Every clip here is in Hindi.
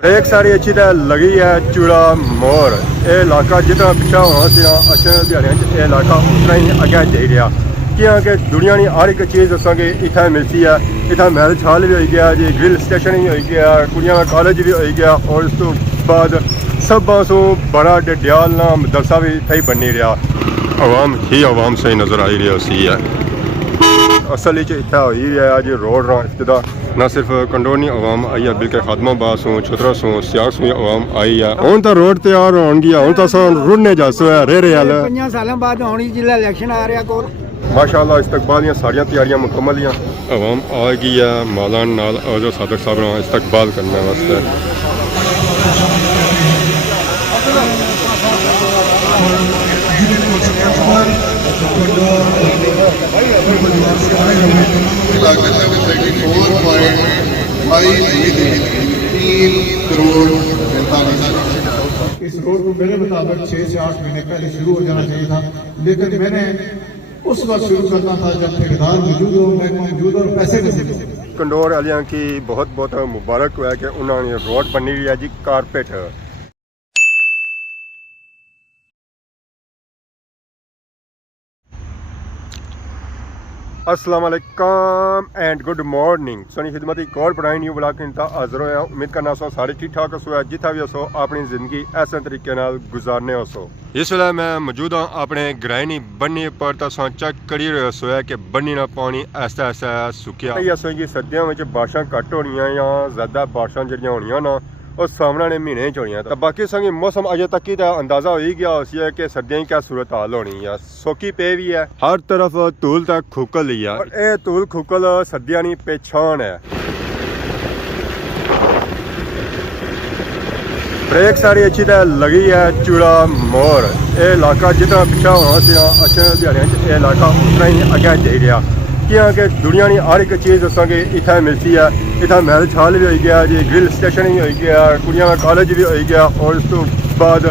ब्रेक सारी अच्छी तरह लगी है। चूड़ा मोड़ ये इलाका जितना पिछा होना सी अच्छे दिहाड़ियों ये इलाका उतना ही अगे जा रहा क्योंकि दुनिया की हर एक चीज़ असेंगे इतना मिलती है। इतना मैरिज हॉल भी हो गया जी, ग्रिल स्टेशन भी हो गया, कुड़ियां का कॉलेज भी हो गया और उस तो बाद सब पासों बड़ा डडियाल ना मदरसा भी इतना ही बनी रहा। आवाम ही आवाम से ही नज़र आई रही उसी है असल इतना हो ही रहा जी। रोड रहा इब्तदा ना सिर्फ कंडोनी आवाम आई है बल्कि खादमाबाद सो छोतरा सो सियाग सो आवाम आई है। हुण तो रोड तैयार होगी हुण तो रुढ़ने जासो है रे हाल 5 सालों बाद होनी जिला इलेक्शन आ रहा कोल माशाअल्लाह इस्तकबाल दी सारियां तैयारियां मुकम्मल हैं। आवाम आ गई है मौलाना नाल और सादक साहब का इस्तकबाल करने वास्ते। इस रोड को मेरे मुताबिक 6 से 8 महीने पहले शुरू हो जाना चाहिए था, लेकिन मैंने उस वक्त शुरू करना था जब ठेकेदार मौजूद हो, मैं मौजूद और पैसे मौजूद हो। कंडोर वालियां की बहुत बहुत मुबारक हुआ कि उन्होंने रोड बनी रही है जी कारपेट। अस्सलाम वालेकुम एंड गुड मॉर्निंग। सोनी खिदमत एक और बड़ा न्यू ब्लॉग इंता हाजिर होया। उम्मीद करना सो सारे ठीक ठाक हो जिथा भी हो अपनी जिंदगी ऐसे तरीके नाल गुजारने हो। इस वेले मैं मौजूद हाँ अपने ग्राइनी बन्नी पर तो चेक करी रहे हो कि बन्नी ना पानी ऐसा ऐसा सुखिया असों की सर्दियों में बारिशां घट होनी या ज़्यादा बारिशां जड़ियां होनियां ना और सामने ने महीने च होनी। तो बाकी संगी मौसम अजे तक ही अंदाजा हो ही गया उसी है कि सर्दियों की क्या सूरत हाल होनी है। सोकी पे भी है हर तरफ धूल तक खुकल ही है और ये धूल खुकल सर्दियों की पहचान है। ब्रेक सारी अच्छी तरह लगी है। चूड़ा मोड़ ये इलाका जितना पिछा होना सी अच्छे दिहाड़ियों ये इलाका उतना ही अगे जा रहा क्योंकि दुनिया की हर एक चीज़ असेंगे इतना मिलती है। इतना मैरिज हॉल भी हो गया जी, ग्रिल स्टेशन भी हो गया, कुड़ियां का कॉलेज भी हो गया और उस तो बाद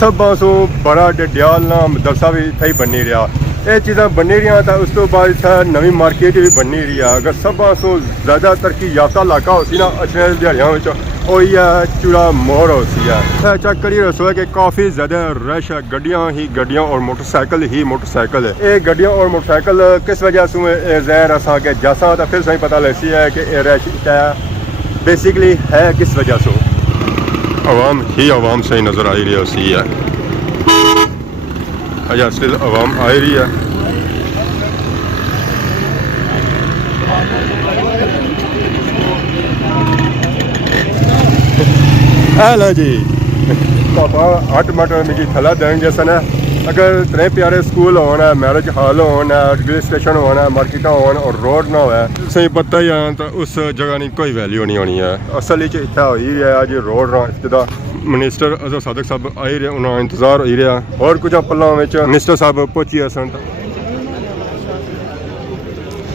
सब पासों बड़ा डडियाल ना मदरसा भी इतना ही बनी रहा। ये चीज़ा बनी रही तो उस तो बाद इतना नवी मार्केट भी बनी रही है। अगर सब पासों ज़्यादा तरक्की याफ्ता इलाका होती ना अच्छे दिहाड़ियों वही है चूड़ा मोड़ होती है। चेक करिए रसो है कि काफ़ी ज़्यादा रश है, गड्डियाँ ही गड्डियाँ और मोटरसाइकिल ही मोटरसाइकिल है। ये गड्डियाँ और मोटरसाइकिल किस वजह से जहर असा के जैसा तो फिर सही पता लगी है कि ये रश बेसिकली है किस वजह से। आवाम ही आवाम से ही नज़र आई रही उसी है अच्छा स्टिल आवाम आ रही है। हेलो जी पापा 8 मिनट मुझे थला देंगे सन। अगर इतने प्यारे स्कूल होना, मैरिज हॉल होना, रेलवे स्टेशन होना, मार्केटा होना और रोड ना हो सही पता ही है तो उस जगह की कोई वैल्यू नहीं होनी है। असल इतना हो ही रहा जी। रोड रहा इब्तदा मिनिस्टर अजहर सादक साहब आई रहे उन्होंने इंतजार हो ही रहा और कुछ पलों में मिनिस्टर साहब पहुंची सन।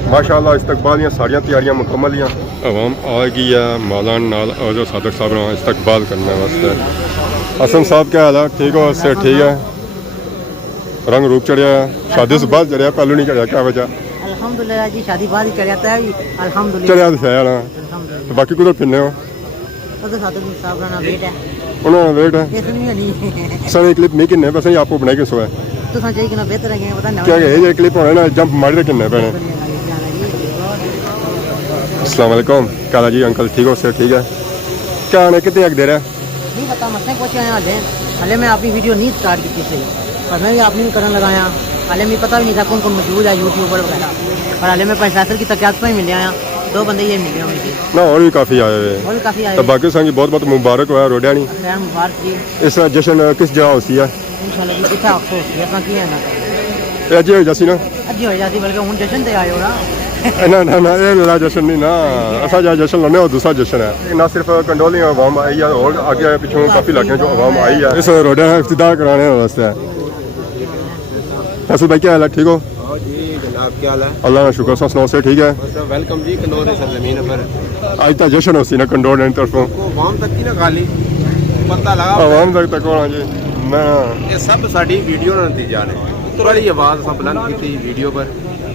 माशाअल्लाह इस्तकबाल दी सारियां तैयारियां मुकम्मल हैं। आवाम आ गई है मौलाना नाल और सादक साहब का इस्तकबाल करने वास्ते। हसन साहब क्या हाल है? ठीक हो? उससे ठीक है। रंग रूप चढ़िया शादी से बाद चढ़िया पहलू नहीं चढ़िया क्या वजह? अल्हम्दुलिल्लाह जी शादी बाद ही चढ़िया था अल्हम्दुलिल्लाह चढ़िया तो है ना। तो बाकी कुछ फिरने हो तो सादक साहब का वेट है उन्होंने वेट है ये सुनिए नहीं सर क्लिप नहीं किन्ने बस आपको बनाई के सोए तो चाहिए कि ना बेहतर है पता नहीं क्या ये क्लिप होने ना जंप मार के किन्ने पैने। अस्सलाम वालेकुम काला जी अंकल ठीक हो? सर ठीक है। क्या आने कितने तक दे रहा है? नहीं पता मसले पहुंचे हैं हाले मैं अपनी वीडियो नहीं स्टार्ट की थी पर मैं भी आपने भी करने लगाया। हाले मुझे पता भी नहीं था कौन कौन मौजूद है यूट्यूबर वगैरह और हाले मैं पैसा की तकियात में मिले आया 2 बंदे ये मिले मुझे ना और भी काफ़ी आए हुए और काफ़ी आए तो बाकी संगी बहुत बहुत मुबारक हुआ रोडिया नहीं। खैर मुबारक जी इस जश्न किस जगह होती है? इंशाल्लाह जी कितना अफसोस है अपना की है ना अज हो जासी ना अजी हो जाती बल्कि हूँ जश्न ते आयो ना ना ना ना ये मेरा जश्न नहीं ना असा जहाँ जश्न लाने और दूसरा जश्न है। ना सिर्फ कंडोली आवाम आई है और आगे पिछों काफ़ी इलाके जो आवाम आई है इस रोडिया का इफ्तिताह कराने वास्ते। हसन भाई क्या हाल है? ठीक हो? क्या हाल है? अल्लाह का शुक्र सौ से ठीक है। वेलकम जी कंदौर सरजमीन पर आज तक जश्न होती ना कंडोर तरफों आवाम तक की ना खाली पता लगा आवाम तक होना जी ना ये सब साड़ी वीडियो ना नतीजा ने थोड़ी आवाज़ सब बुलंद की वीडियो पर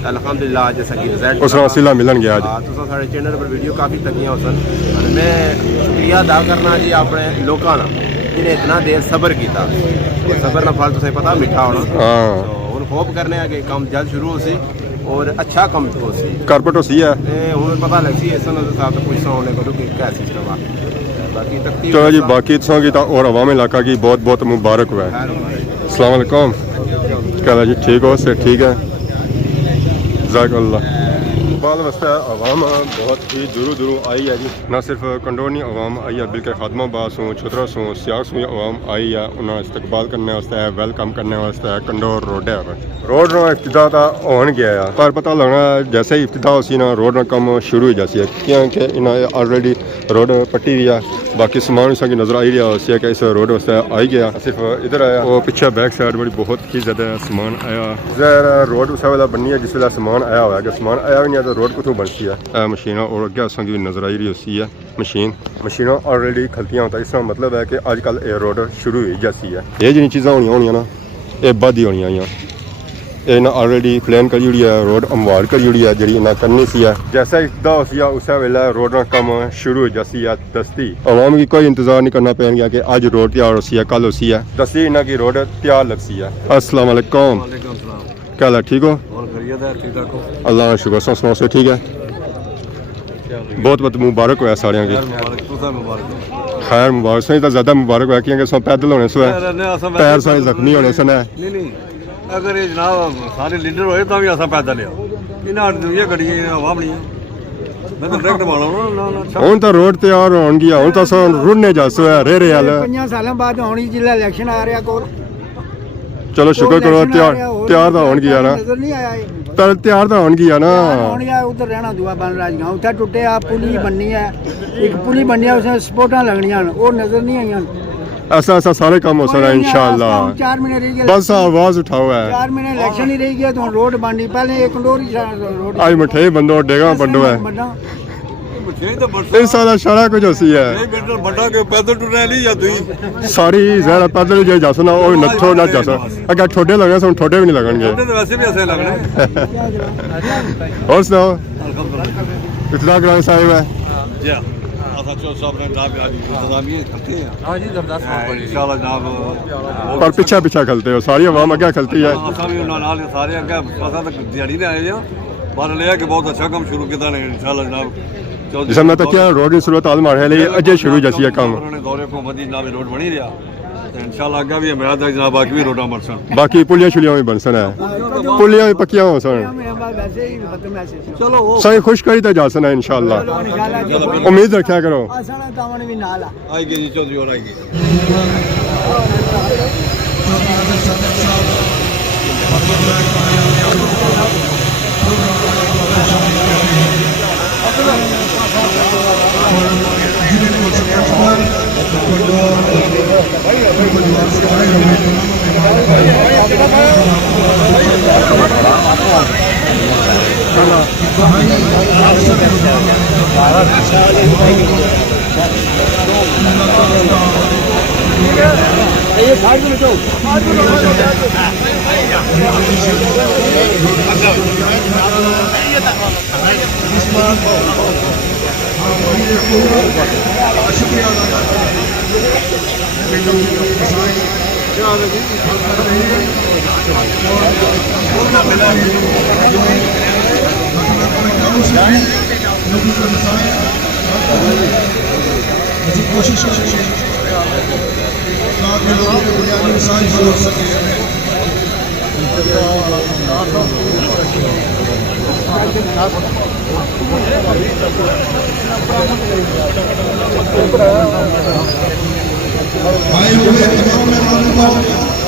अल्हम्दुलिल्लाह जैसा कि रिजल्ट उस तरह सिला मिलन गया हाँ तुम साढ़े चैनल पर वीडियो काफ़ी तकियां सन और मैं शुक्रिया अदा करना जी अपने लोगों का जिन्हें इतना देर सब्र किया सब्र का फल तुझे पता मिठा होना हाँ हूँ होप करने कि काम जल्द शुरू हो सी और अच्छा कम हो सी कारपेट हो सी है हूँ पता लग सी इस साथ कुछ होने को कि क्या सिस्टम है बाकी तकतीब चलो जी बाकी तुम की और अवाम इलाका की बहुत बहुत मुबारक हुआ है। अस्सलाम वालेकुम क्या हाल है जी ठीक हो से ठीक है जज़ाकल्लाह बाल वस्ता अवाम बहुत ही दूरों दूरों आई है जी ना सिर्फ कंडोनी अवाम आई है बल्कि खादमाबाद सो छुतरा सो सियाग सो अवाम आई है उन्हें इस्तकबाल करने वास्ते वेलकम करने वास्ते कंडोर रोड है रोड ना इफ्तिदा होन गया है पर पता लगना जैसे ही इफ्तिदा हो सी ना रोड ना कम शुरू हो जाती है क्योंकि इन्हें ऑलरेडी रोड पट्टी हुई है बाकी सामान की नज़र आई रहा है कि इस रोड वास्ते आई गया सिर्फ इधर आया वो पीछे बैक साइड बड़ी बहुत ही ज़्यादा सामान आया जहर रोड उस वेला बनी है जिस वेला सामान आया हुआ है कि सामान आया भी नहीं तो रोड कुछ बनती है मशीन और अगे असें नज़र आई रही उसी है मशीन ऑलरेडी खलतियाँ होता इसका मतलब है कि अजकल ये रोड शुरू हुई जैसी है ये जिन चीज़ां होनी ना ये बद ही होनी ये ना ऑलरेडी प्लान करी हुई है रोड अमवार करी हुई है जी ना करनी सी है जैसा इफ्तिदा हो सी उस वेला रोड ना कम शुरू हो जाती है दस्ती अवाम की कोई इंतजार नहीं करना पैन कि अज रोड तैयार हो सी है कल हो सी है दस्ती इन्हें की रोड तैयार लग सी है। अस्सलाम वालेकुम क्या हाल है ठीक हो अल्लाह का शुक्र सुनाओ से ठीक है बहुत बहुत मुबारक हुआ सारे की खैर मुबारक सही तो ज़्यादा मुबारक हुआ क्योंकि सो पैदल होने से पैर सारे जख्मी होने से अगर ये जनाब सारे लीडर होए तो भी असा पैदल है इन्हां दुनिया गड्डी हवा बनी मैं तो डायरेक्ट मारना हूँ तो रोड तैयार होन गया हूँ तो सो रुड़ने जासो है रे हाल 5 सालों बाद होनी जिला इलेक्शन आ रहा कोल चलो शुक्र करो तैयार तो होन गया ना नजर नहीं आया पर तैयार तो होन गया ना उधर रहना दुआ बन राजगांव उठा टुटे आ पुली बननी है एक पुली बननी है उसमें सपोर्टा लगनियां वो नजर नहीं आईयां ऐसा ऐसा सारे काम हो सकता है इंशाल्लाह 4 महीने रह गए बस आवाज उठाओ है 4 महीने इलेक्शन ही रह गया तो रोड बननी पहले एक कंडोर ही रोड आज मठे बंदो डेगा बंदो है इस साला सारा कुछ होसी है बड़ा के पैदल टुरने ली या तुई सारी जरा पैदल जे जासो ना ओ नथो ना जासो अगर ठोडे लगे सो ठोडे भी नहीं लगणगे तो वैसे भी ऐसे लगने और सुनाओ इतना ग्राम साहिब है जी आसा चो साहब ने जनाब आज इंतजामिया करते हैं हां जी जबरदस्त इंशाल्लाह जनाब पर पीछे खलते हो सारी आवाम आगे खलती है आसा भी नाल सारे आगे आसा तक दिहाड़ी ने आए हैं पर ले कि बहुत अच्छा काम शुरू किया ने इंशाल्लाह जनाब जिसमें मैं तक क्या रोड की सूरत हाल मारे लिए अजय शुरू जैसी है काम उन्होंने दौरे को मदी ना भी रोड बनी रहा इंशाल्लाह आगे भी हमारा तक जनाब बाकी भी रोडा मरसन बाकी पुलिया शुलियां भी बनसन है पुलिया भी पक्कियां हो सन वैसे ही खत्म ऐसे चलो सही खुश करी तो जासन है इंशाल्लाह उम्मीद रखा करो आसाना तावन भी नाल आएगी जी चौधरी और आएगी कोशिश करेंगे ताकि लोगों के बुनियादी मसाइल हल हो सके आए हुए तमाम मेहमानों को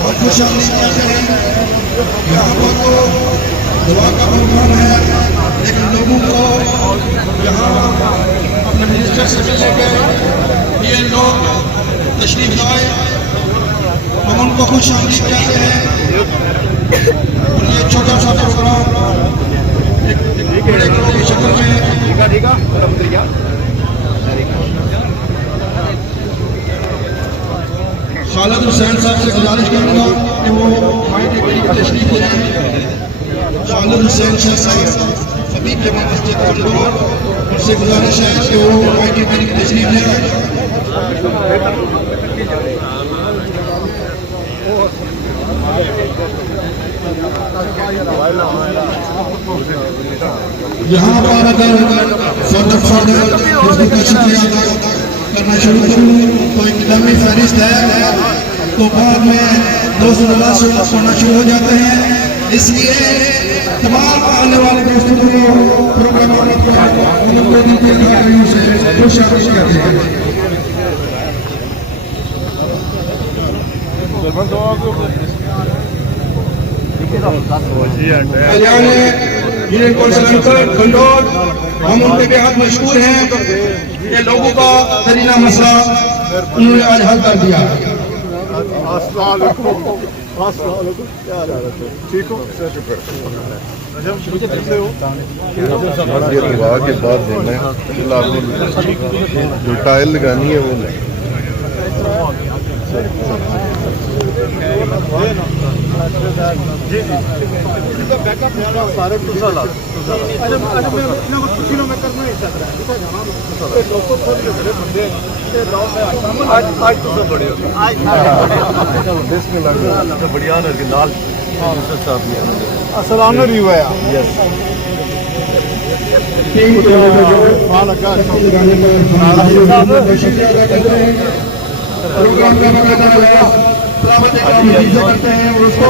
हम खुश आमदीद कहते हैं। यहाँ पर तो दुआ का प्रोग्राम है लेकिन लोगों को यहाँ अपने मिनिस्टर से मिलने के ये लोग तशरीफ लाए हम उनको खुश आमदीद कहते हैं। और ये छोटा सा प्रोग्राम बड़े करोड़ की शक्ल में खालिद हुसैन साहब से गुजारिश करूँगा कि वो माइक के करीब तशरीफ ले शालुर हुसैन शाह साहब सभी जमा मस्जिद खंडोर, उनसे गुजारिश है कि वो माइक के करीब तशरीफ ले आए। यहाँ पर अगर फर्दर का शुक्रिया अदा करना शुरू करूँ तो एक लंबी फहरिस्त है, तो बाद में दोस्त सुनना शुरू हो जाते हैं। इसलिए तमाम आने वाले दोस्तों को प्रोग्राम से खुश करते हैं। खंडोर हम उनके बेहद मशहूर हैं। ये लोगों का दरीना मसला उन्होंने आज हल कर दिया। ठीक हो? ये दवा के बाद देना है, जो टाइल लगानी है वो नहीं। बढ़िया लाल असलान रिवाया प्रोग्राम का करते हैं और उसको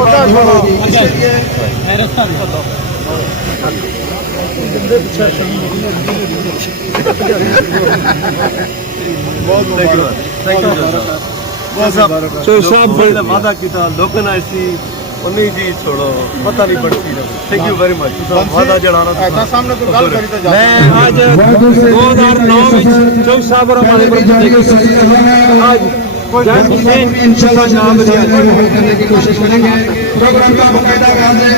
वादा किया लोगों ने ऐसी उन्हीं जी छोड़ो पता नहीं पड़ती। Thank you very much. वादा जड़ाना सामने तो गल करी तो मैं आज 2009 में चौक साहब और हमारे आज इंशाल्लाह नाम करने की कोशिश करेंगे। प्रोग्राम का बाकायदा आगाज है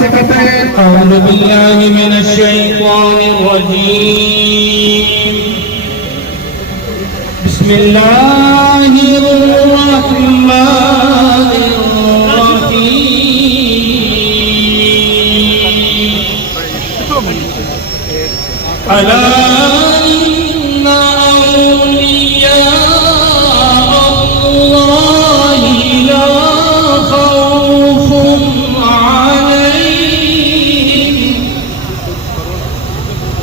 से करते हैं। अऊज़ु बिल्लाहि मिनश शैतानिर रजीम। बिस्मिल्लाहिर रहमानिर रहीम। अला इन्ना औलिया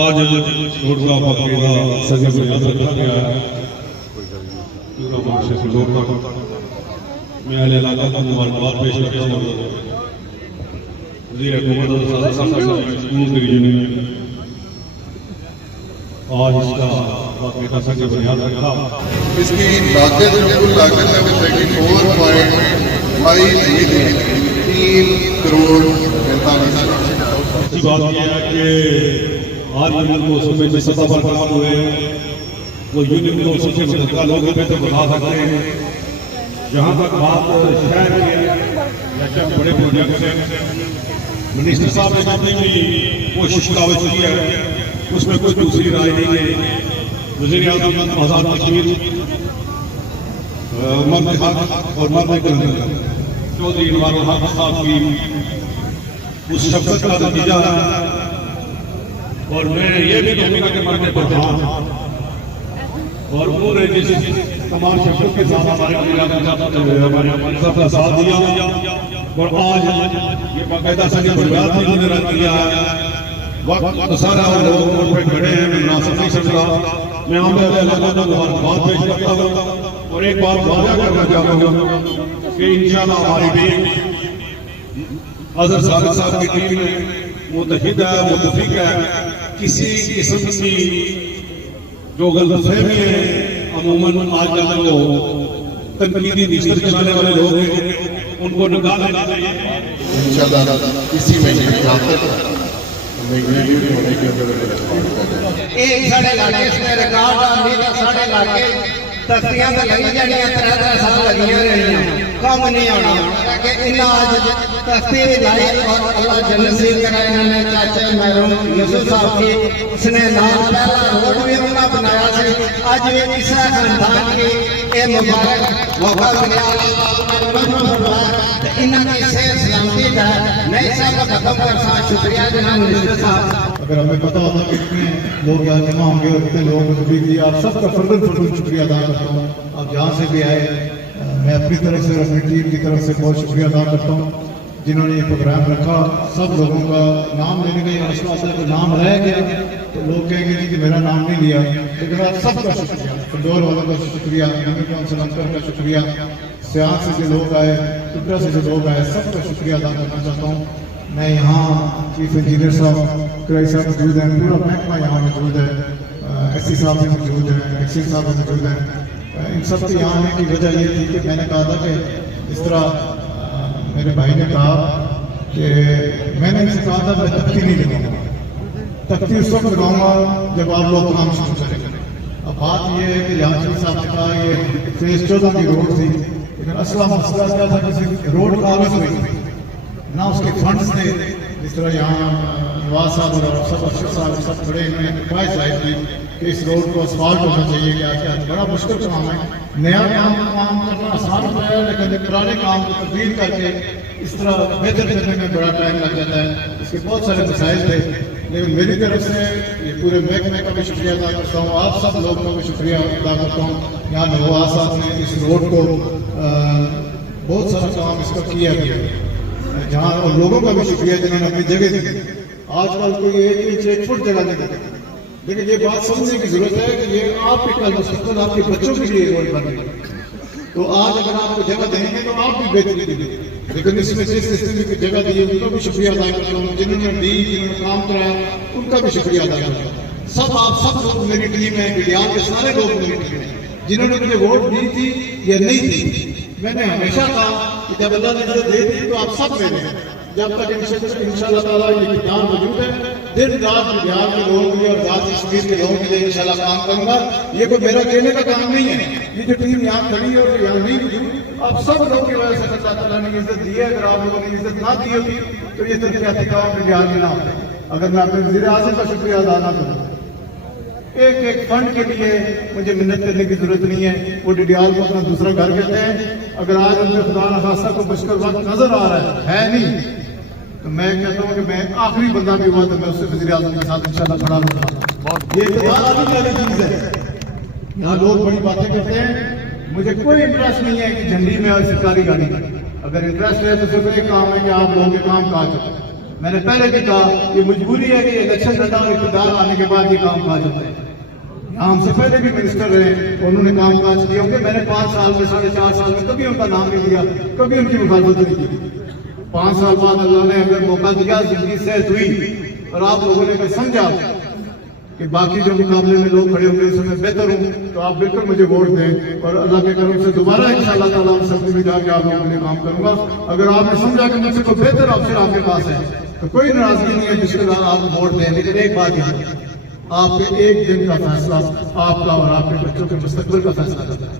आज रोडगा पकड़ा सभी को याद रखा गया है। मैं अहले इलाका को मुबारकबाद पेश करता हूँ। वज़ीर हुकूमत स्कूल के यूनियन आज इसका बाकायदा संग बुनियाद रखा। इसकी लागत जो कुल लागत है वो 34.5 करोड़ 45 लाख। अच्छी बात यह है कि आज यूनियन को सूबे में सत्ता पर काम हुए वो यूनियन को सबसे मुतलका लोग पे तो बता सकते हैं। जहाँ तक बात शहर के बड़े प्रोजेक्ट से मिनिस्टर साहब ने सामने की कोशिश का की है, उसमें कोई दूसरी राय नहीं है। वज़ीर आज़म आज़ाद कश्मीर मर्द हक और मर्द चौधरी इमरान हक साहब की उस शख्सियत का नतीजा है। और मैं ये भी कहूँगा कि मर्द प्रधान और पूरे जिस तमाम शख्सियत के साथ हमारे सबका साथ दिया और आज ये बाकायदा संग बुनियाद भी उन्होंने रख दिया है। वक्त सारा लोग पे खड़े हैं, मैं मुनासिब नहीं समझा। मैं मुबारकबाद पेश करता हूँ और एक बात वादा करना चाहता हूँ कि इंशाअल्लाह हमारी टीम अज़हर सादिक साहब की टीम मुतहिद है, मुतफिक है। किसी किस्म की जो गलतफहमी है अमूमन आजकल वो तनकीदी निश्चित चलाने वाले लोग हैं, उनको निकाल लेना चाहिए। इंशाअल्लाह इसी महीने में एक साढ़े लाके इसमें रिकॉर्ड आनी तो साढ़े लाके तख्तियां तो लगी जानियां 3 साल लगी रहनियां। कम नहीं आना कि इन्हें आज तख्ती लाई और अल्लाह जन्नत से करा इन्होंने चाचा मरहूम यूसुफ साहब की उसने नाम पहला रोड भी उन्होंने बनाया से आज ये तीसरा खानदान की ये मुबारक मौका मिला इन्होंने सेहत सलामती का नई साल का खत्म कर सा शुक्रिया जनाब मिनिस्टर साहब। अगर हमें पता होता कि इतने लोग यहाँ जमा होंगे और इतने लोगों को भी किया, आप सबका फर्दन शुक्रिया अदा करता हूँ। आप जहाँ से भी आए, मैं अपनी तरफ से अपनी टीम की तरफ से बहुत शुक्रिया अदा करता हूँ जिन्होंने ये प्रोग्राम रखा। सब लोगों का नाम लेने का मसला होता है, तो नाम रह गया तो लोग कहेंगे नहीं कि मेरा नाम नहीं लिया, लेकिन आप सबका शुक्रिया, फंडोर वालों का शुक्रिया, काउंसिल अंकर का शुक्रिया, सियासत से जो लोग आए, टुकड़ा से जो लोग आए, सबका शुक्रिया अदा करना चाहता हूँ। मैं यहाँ चीफ इंजीनियर साहब कराई साहब मौजूद हैं, पूरा महकमा यहाँ मौजूद है, SC साहब भी मौजूद हैं, एक्सिस साहब भी मौजूद हैं। इन सब के यहाँ आने की वजह ये थी कि मैंने कहा था कि इस तरह मेरे भाई ने कहा कि मैंने इनसे कहा था मैं तख्ती नहीं लगाऊंगा, तख्ती उस वक्त लगाऊंगा जब आप लोग काम शुरू करेंगे। अब बात यह है कि याचिन साहब ने कहा ये फेज 14 की रोड थी, लेकिन असला मसला क्या था कि रोड कागज हुई थी ना, उसके फंड्स थे। जिस तरह यहाँ नवाज साहब और सब अफसर साहब सब खड़े इन्होंने ख्वाहिश जाहिर की कि इस रोड को असफाल्ट होना चाहिए। क्या बड़ा मुश्किल काम है, नया काम करना आसान होता है, लेकिन पुराने काम को तब्दील करके इस तरह बेहतर करने में बड़ा टाइम लग जाता है। इसके बहुत सारे मसाइल थे, लेकिन मेरी तरफ से ये पूरे महकमे का भी शुक्रिया अदा करता हूँ, आप सब लोगों का भी शुक्रिया अदा करता हूँ। यहाँ नवाज साहब ने इस रोड को बहुत सारा काम इसका किया गया, जहाँ और लोगों का भी शुक्रिया जिन्होंने अपनी जगह दी। आजकल कोई 1 इंच 1 फुट जगह नहीं देते, लेकिन ये बात समझने की जरूरत है कि ये आपके कल मुस्तकबिल आपके बच्चों के लिए रोड बन रही है। तो आज अगर आपको जगह देंगे तो आप भी बेहतरी देंगे, लेकिन इसमें जिस सिस्टम की जगह दी उनका भी शुक्रिया अदा करता हूँ, जिन्होंने दी जिन्होंने काम कराया उनका भी शुक्रिया अदा करता हूँ। सब आप सब लोग मेरी टीम है, बिहार के सारे लोग मेरी टीम है, जिन्होंने मुझे वोट दी थी या नहीं दी। मैंने हमेशा कहा कि जब अल्लाह ने मुझे दे दी तो आप सब मेरे हैं, जब तक इंशाअल्लाह ताला ये इख्तियार मौजूद है दिन रात बिहार के लोगों के लिए और जात कश्मीर के लोगों के लिए इंशाअल्लाह काम करूंगा। ये कोई मेरा कहने का काम नहीं है, ये जो टीम यहाँ खड़ी है और यहाँ नहीं मौजूद, आप सब लोगों की वजह से अल्लाह ताला ने इज्जत दी है। अगर आप लोगों ने इज्जत ना दी होती तो ये तरक्याती काम बिहार में ना होते। अगर मैं अपने वज़ीर आज़म का शुक्रिया अदा ना करूँ, एक फंड के लिए मुझे मिन्नत करने की जरूरत नहीं है, वो डिडियाल को अपना दूसरा घर कहते हैं। अगर आज उनके खुदा न खासा को मुश्किल वक्त नजर आ रहा है नहीं, तो मैं कहता हूँ कि मैं आखिरी बंदा भी हुआ तो मैं उससे वज़ीर आज़म के साथ इंशाअल्लाह खड़ा रहूंगा। ये चीज है, यहाँ लोग बड़ी बातें करते हैं, मुझे कोई इंटरेस्ट नहीं है कि झंडी में और सरकारी गाड़ी में। अगर इंटरेस्ट है तो सिर्फ एक काम है कि आप लोगों के काम काज होते हैं। मैंने पहले भी कहा ये मजबूरी है कि इलेक्शन लड़ा और इक़्तिदार आने के बाद ये काम काज होते हैं। हमसे पहले भी मिनिस्टर रहे, उन्होंने काम काज किए होंगे। मैंने 5 साल में 4.5 साल में कभी उनका नाम नहीं लिया, कभी उनकी मुखालफत नहीं की। 5 साल बाद अल्लाह ने अगर मौका दिया, जिंदगी सेहत हुई और आप लोगों ने समझा कि बाकी जो मुकाबले में लोग खड़े होंगे उसमें बेहतर हूँ, तो आप बिल्कुल मुझे वोट दें और अल्लाह के करम से दोबारा इंशाअल्लाह ताला असेंबली में जाके आप लोगों के लिए काम करूंगा। अगर आपने समझा कि मुझसे कोई बेहतर ऑप्शन आपके पास है तो कोई नाराजगी नहीं है, जिसके बाद आप वोट दें। लेकिन एक बात याद, आपके एक दिन का फैसला आपका और आपके बच्चों के मुस्तकबिल का फैसला करता है।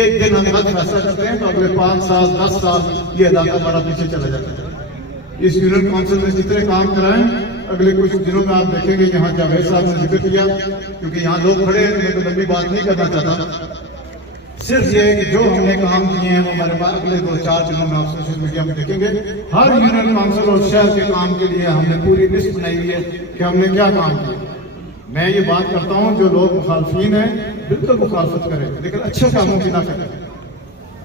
एक दिन हम गलत फैसला करते हैं तो अगले 5 साल 10 साल ये इलाका हमारा पीछे चला जाता है। इस यूनियन काउंसिल में जितने काम कराएं, अगले कुछ दिनों में आप देखेंगे यहाँ जावेद साहब ने जिक्र किया, क्योंकि यहाँ लोग खड़े हैं, मैं तो लंबी बात नहीं करना चाहता। सिर्फ ये कि जो हमने काम किए हैं वो हमारे पास अगले 2-4 दिनों में आप सोशल मीडिया में देखेंगे। हर यूनियन काउंसिल और शहर के काम के लिए हमने पूरी लिस्ट बनाई हुई है कि हमने क्या काम किया। मैं ये बात करता हूँ, जो लोग मुखालफीन हैं बिल्कुल मुखालफत करें, लेकिन अच्छे कामों की ना करें।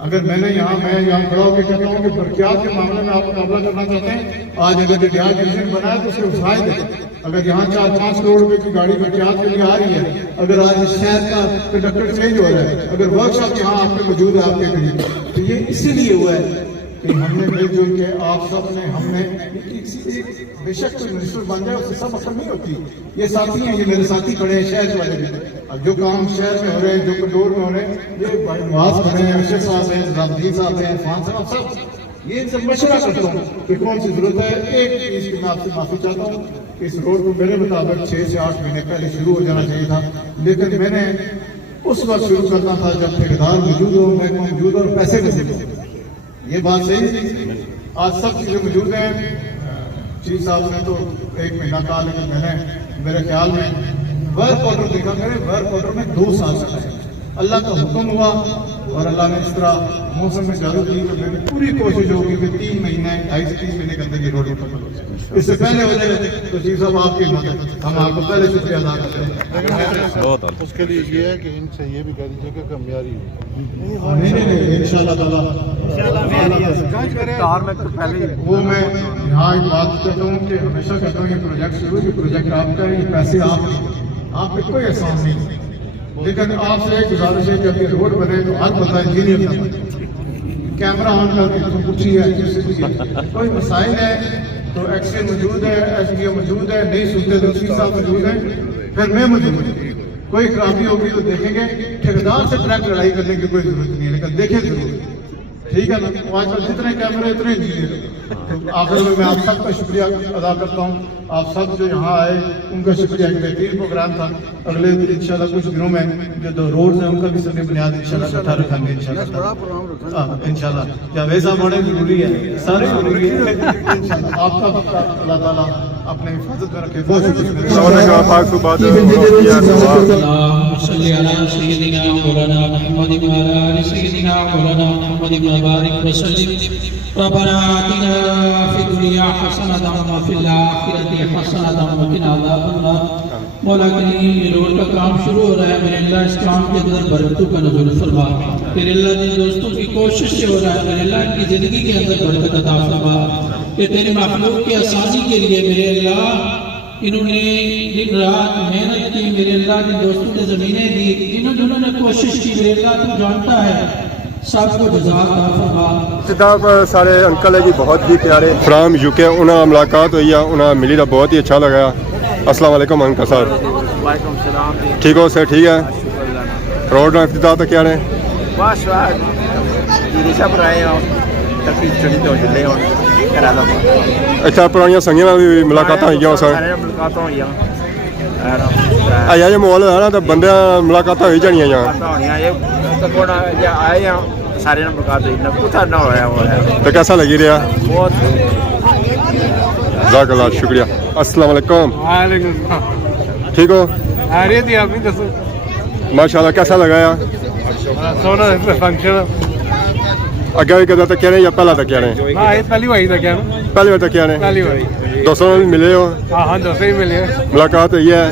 अगर मैं यहाँ खड़ा होकर कहता हूँ कि बरकियात के मामले में आप मुकाबला करना चाहते हैं, आज अगर डिडियाल डिवीजन बनाए तो उसके फायदे हैं। अगर यहाँ 4-5 करोड़ रुपए की गाड़ी बरकियात के लिए आ रही है, अगर आज इस शहर का कंडक्टर चेंज हो रहा है, अगर वर्कशॉप यहाँ आपके मौजूद है आपके करीब, तो ये इसीलिए हुआ है कि हमने मिलजुल के आप सब ने हमने बेशक कोई मिनिस्टर बन जाए उससे सब असर नहीं होती। ये साथी हैं, ये मेरे साथी खड़े हैं शहर वाले भी। अब जो काम शहर में हो रहे हैं, जो कंट्रोल में हो रहे हैं, ये नवाज खड़े हैं, अशर साहब हैं, रामदीन साहब हैं, इरफान साहब, सब ये सब मशवरा करता हूँ कि कौन सी जरूरत है। एक चीज की मैं आपसे माफी चाहता हूँ, इस रोड को मेरे मुताबिक 6 से 8 महीने पहले शुरू हो जाना चाहिए था, लेकिन मैंने उस वक्त शुरू करना था जब ठेकेदार मौजूद हो, महकमा मौजूद और पैसे मौजूद हो। ये बात सही है। आज सब चीज़ें मौजूद हैं। चीफ साहब ने तो 1 महीना कहा, लेकिन मैंने मेरे ख्याल में वर्क ऑर्डर देखा, मेरे वर्क ऑर्डर में 2 साल से है। अल्लाह का हुक्म हुआ और अल्लाह ने इस तरह मौसम में चालू की तो मेरी पूरी कोशिश होगी कि 3 महीने 2.5 से 3 महीने के अंदर ये रोड मुकम्मल हो जाए। इससे पहले हो जाए तो चीफ साहब आपकी मदद, हम आपको पहले शुक्रिया अदा करते हैं। उसके लिए ये है कि इनसे ये भी कह दीजिए कि कमियारी हो। नहीं इंशाल्लाह ताला वो मैं यहाँ एक बात कहता हूँ कि हमेशा कहता हूँ ये प्रोजेक्ट शुरू, ये प्रोजेक्ट आपका है, ये पैसे आप पे कोई एहसान नहीं, लेकिन आपसे एक गुजारिश है कि अभी रोड बने तो हर बंदा इंजीनियर का बने। कैमरा ऑन करके तो कुछ ही है, कोई मसाइल है तो एक्सरे मौजूद है, एसडीओ मौजूद है, नहीं सुनते तो सी साहब मौजूद है, फिर मैं मौजूद हूँ। कोई खराबी होगी तो देखेंगे। ठेकेदार से डायरेक्ट लड़ाई करने की कोई जरूरत नहीं है, लेकिन देखें जरूर, ठीक है ना। आजकल जितने कैमरे उतने इंजीनियर। आखिर में मैं आप सबका शुक्रिया अदा करता हूँ। आप सब जो यहाँ आए उनका शुक्रिया। एक बेहतरीन प्रोग्राम था। अगले इंशाल्लाह कुछ दिनों में जो 2 रोड्स हैं उनका भी सबने बुनियाद इंशाल्लाह इकट्ठा रखेंगे इंशाल्लाह। क्या वैसा बड़े जरूरी है, सारे जरूरी है इंशाल्लाह। आपका पक्का अल्लाह ताला अपने हिफाजत में रखे। बहुत रब्बना आतिना फिद दुनिया हसनतन व फिल आखिरति हसनतन व किना अज़ाबन्नार। मौला करीम ये रोड का काम शुरू हो रहा है, मेरे अल्लाह इस काम के अंदर बरकतों का नज़ुल फरमा। मेरे अल्लाह जिन दोस्तों की कोशिश से हो रहा है, मेरे अल्लाह इनकी ज़िंदगी के अंदर बरकत अता फरमा। कि तेरे मखलूक की आसानी के लिए मेरे अल्लाह इन्होंने दिन रात मेहनत की, मेरे अल्लाह जिन दोस्तों ने ज़मीनें दी, जिन्होंने कोशिश की, मेरे अल्लाह तू जानता है, सबको जज़ा अता फरमा। किताब सारे अंकल है जी बहुत ही प्यारे फ्राम यूके, उन्हें मुलाकात हुई है, उन्हें मिली तो बहुत ही अच्छा लगा। अस्सलाम वालेकुम अंकल साहब, ठीक हो सर? ठीक है। रोड इफ्तिताह तो क्या है? अच्छा पुरानियां संगियां भी मुलाकात हुई सर? अजा जो माहौल है ना तो बंदे मुलाकात हो जानिया तो कैसा लगी रहा? जज़ाकल्लाह, शुक्रिया। अस्सलाम वालेकुम, ठीक हो? माशाल्लाह, कैसा लगा यार? अगे भी कदा तक क्या या पहला तक क्या पहली बार तक पहली बार तक क्या दोस्तों भी मिले हो? हाँ दोस्तों ही मिले, मुलाकात हुई है,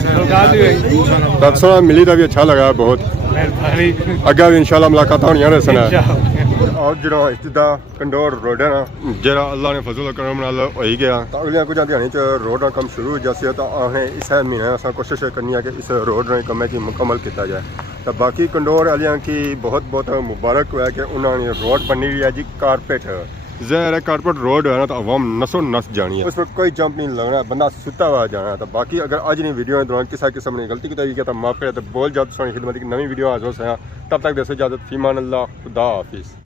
दोस्तों मिली तो भी अच्छा लगा बहुत। अगे भी इंशाल्लाह मुलाकात होनी है। और जो इब्तिदा कंडोर रोड है ना, जरा अल्लाह ने फजल करम नाल हो ही गया तो अगलियां कुछ ध्यान रोड का कम शुरू हो जैसे तो असें इस महीने अस कोशिश करनी है कि इस रोड ने कम की मुकम्मल किया जाए। तो बाकी कंडोर वालियां की बहुत बहुत मुबारक हुआ कि उन्होंने रोड बनी रही है जी कारपेट। ज़ाहिर है कारपेट रोड है ना तो अवाम नसो नस जानी है, उसमें कोई जंप नहीं लगना, बंदा सुता हुआ जाना है। तो बाकी अगर अज नहीं वीडियो के दौरान किसी किस्म ने गलती की तो माफ़ करे। तो बहुत जल्द सोनी खिदमत की नवी वीडियो हाजिर हो। तब तक देसो इजाज़त, फीमान अल्लाह, खुदा हाफिज़।